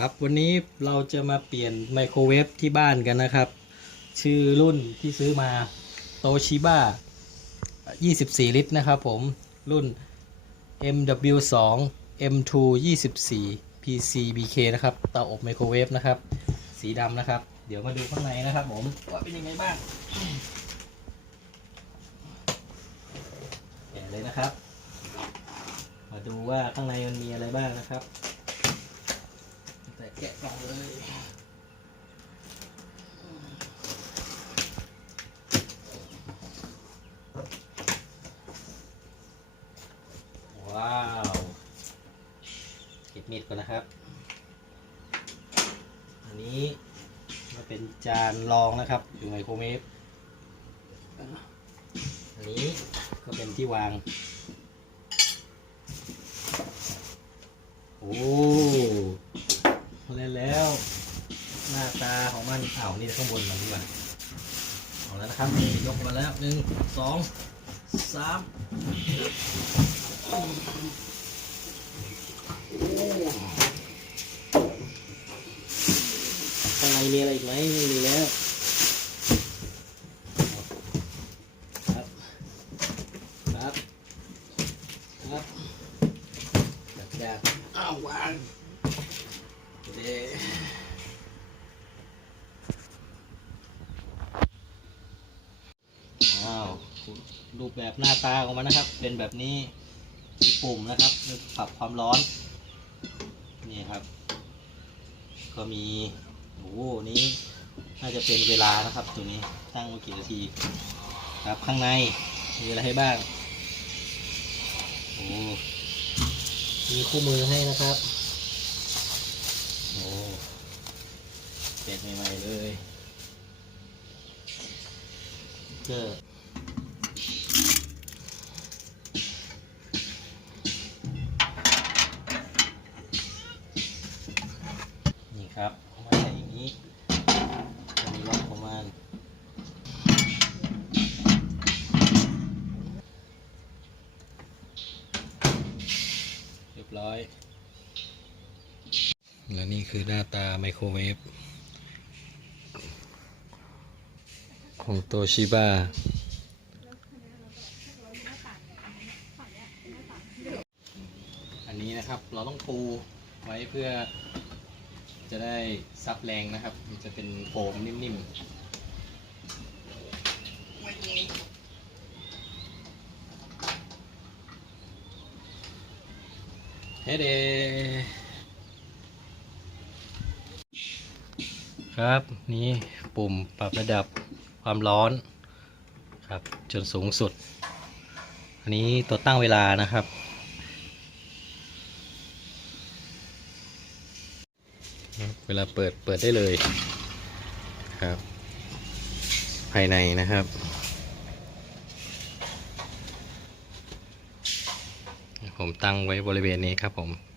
ครับวันนี้เราจะมาเปลี่ยนไมโครเวฟที่บ้านกันนะครับ ชื่อรุ่นที่ซื้อมาโตชิบ้า24 ลิตรนะครับผมรุ่น MW2 M2 24 PCBK นะครับเตาอบไมโครเวฟนะครับ สีดำนะครับ เดี๋ยวมาดูข้างในนะครับผมว่าเป็นยังไงบ้างแกะเลยนะครับ มาดูว่าข้างในมันมีอะไรบ้างนะครับ แกะกล่องเลยว้าวเก็บมีดก่อนนะครับ อันนี้มาเป็นจานรองนะครับ อยู่ไมโครเวฟอันนี้ก็เป็นที่วาง โอ้แล้วแล้ว หน้าตาของมั นอ้าวนี่ข้างบนมันดีกว่าเอาแล้วนะครับยกมาแล้วหนึ่งสองสามโอ้ข้างในมีอะไรอีกไหมไม่มีแล้วครับครับครับจัดการอ้าววางเดอ้าว รูปแบบหน้าตาของมันนะครับ เป็นแบบนี้มีปุ่มนะครับเพื่อปรับความร้อน นี่ครับ ก็มีโอ้โหนี้น่าจะเป็นเวลานะครับ ตัวนี้ตั้งไว้กี่นาทีครับข้างในมีอะไรให้บ้างโอ้มีคู่มือให้นะครับโอ้เป็ดใหม่ๆเลยเจอ รียบร้อย และนี่คือหน้าตาไมโครเวฟของโตชิบ้าอันนี้นะครับเราต้องปูไว้เพื่อจะได้ซับแรงนะครับ มันจะเป็นโฟมนิ่มๆ เฮ้เดครับ นี่ปุ่มปรับระดับความร้อนครับ จนสูงสุด อันนี้ตัวตั้งเวลานะครับ เวลาเปิดเปิดได้เลยครับ ภายในนะครับ ผมตั้งไว้บริเวณนี้ครับผม